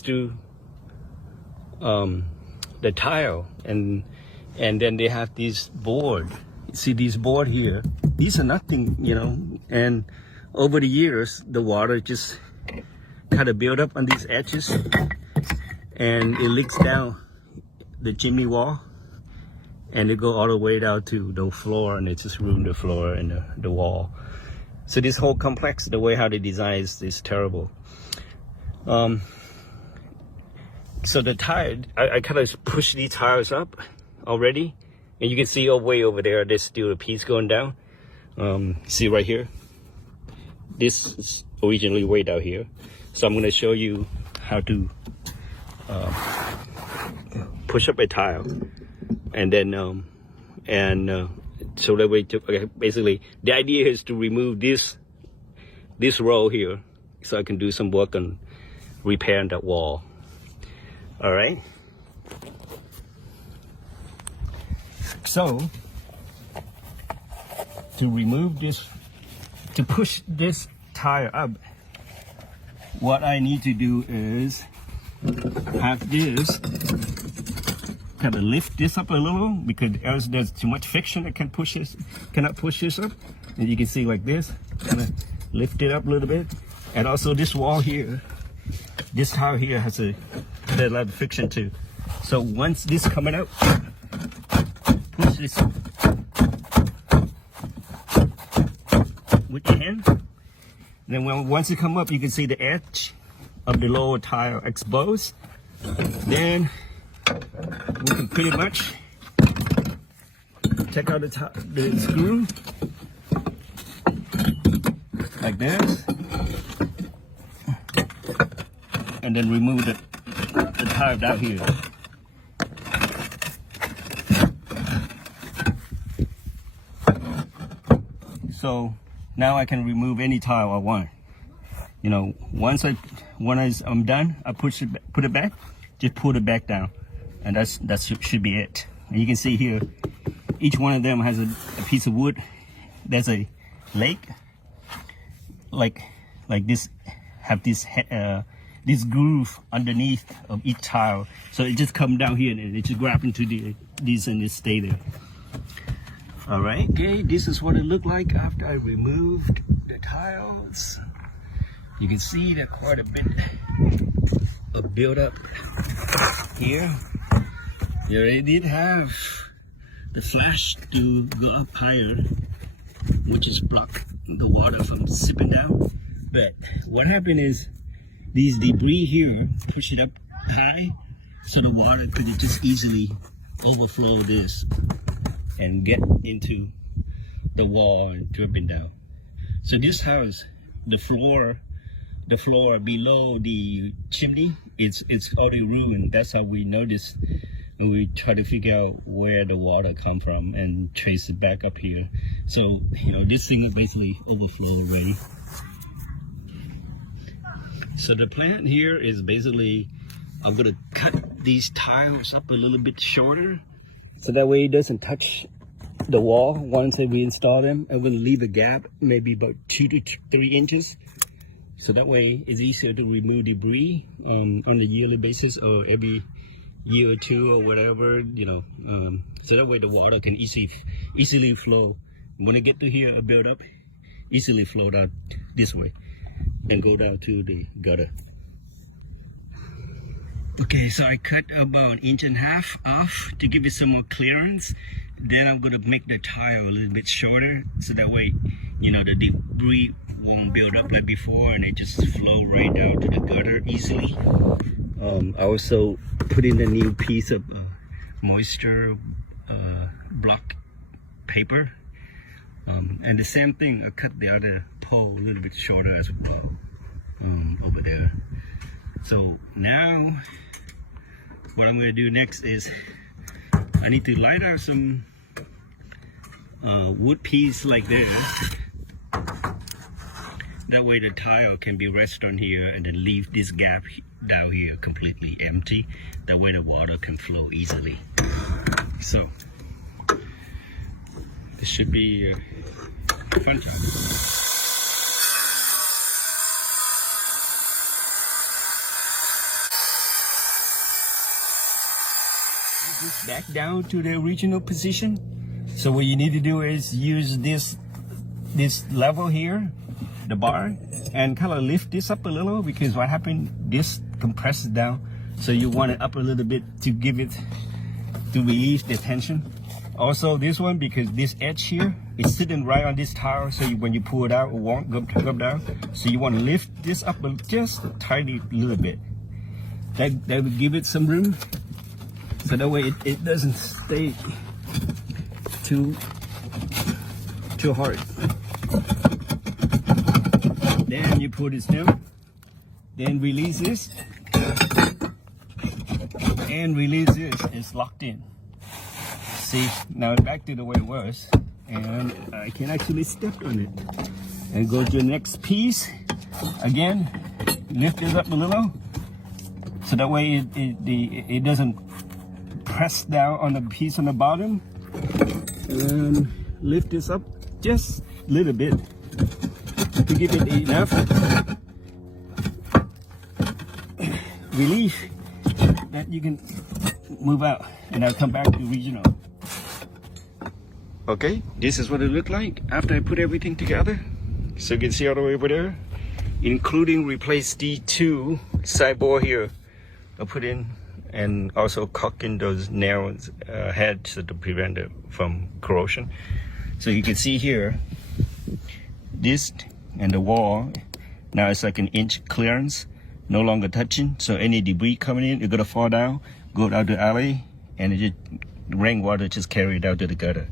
next to the tile, and then they have this board. See these board here, these are nothing, you know, and over the years the water just kind of build up on these edges and it leaks down the chimney wall and it go all the way down to the floor, and it just ruined the floor and the wall. So this whole complex, the way how they design is terrible. So the tile, I kind of push these tiles up already, and you can see way over there, there's still a piece going down. See right here, this is originally way down here. So I'm going to show you how to push up a tile, and then so that way basically the idea is to remove this row here, so I can do some work on repairing that wall. All right. So to remove this, to push this tire up, what I need to do is have this kind of lift this up a little, because else there's too much friction that cannot push this up. And you can see like this, kind of lift it up a little bit. And also this wall here, this tile here has a lot of friction too. So once this coming out, push this with your hand. And then once it come up, you can see the edge of the lower tile exposed. Then we can pretty much take out the screw like this, and then remove the tile down here. So now I can remove any tile I want. You know, once I'm done, I put it back, just pull it back down, and that should be it. And you can see here, each one of them has a piece of wood. There's a lake, like this, have this groove underneath of each tile. So it just come down here and it just grab into these and it stay there. All right, okay, this is what it looked like after I removed the tiles. You can see that quite a bit of build up here. They already did have the flash to go up higher, which is block the water from seeping down. But what happened is these debris here push it up high, so the water could just easily overflow this and get into the wall and dripping down. So this house, the floor below the chimney, it's already ruined. That's how we noticed when we try to figure out where the water come from and trace it back up here. So, you know, this thing is basically overflow already. So the plan here is basically, I'm gonna cut these tiles up a little bit shorter, so that way it doesn't touch the wall once we install them. I'm gonna leave a gap, maybe about 2 to 3 inches. So that way it's easier to remove debris on a yearly basis, or every year or two or whatever, you know. So that way the water can easily flow. When it get to here, a build up, easily flow down this way and go down to the gutter. Okay, so I cut about 1.5 inches off to give it some more clearance. Then I'm gonna make the tile a little bit shorter, so that way, you know, the debris won't build up like before and it just flow right down to the gutter easily. I also put in a new piece of moisture block paper, and the same thing, I cut the other pole a little bit shorter as well over there. So now what I'm going to do next is I need to light out some wood piece like this. That way the tile can be rested on here and then leave this gap down here completely empty. That way the water can flow easily. So this should be fun. This back down to the original position. So what you need to do is use this level here, the bar, and kind of lift this up a little, because what happened, this compresses down. So you want it up a little bit to give it, to relieve the tension. Also this one, because this edge here is sitting right on this tile, so when you pull it out, it won't go down. So you want to lift this up just a tiny little bit. That will give it some room, so that way it doesn't stay too hard. Then you put this down, then release this, and release this. It's locked in. See, now back to the way it was, and I can actually step on it and go to the next piece. Again, lift it up a little, so that way it doesn't press down on the piece on the bottom. And lift this up just a little bit to give it enough relief that you can move out. And I'll come back to regional. Okay, this is what it looked like after I put everything together. So you can see all the way over there, including replace the 2 sideboard here I put in, and also caulk in those narrow heads to prevent it from corrosion. So you can see here, this and the wall, now it's like an inch clearance, no longer touching. So any debris coming in, it's gonna fall down, go out the alley, and rainwater just carry it out to the gutter.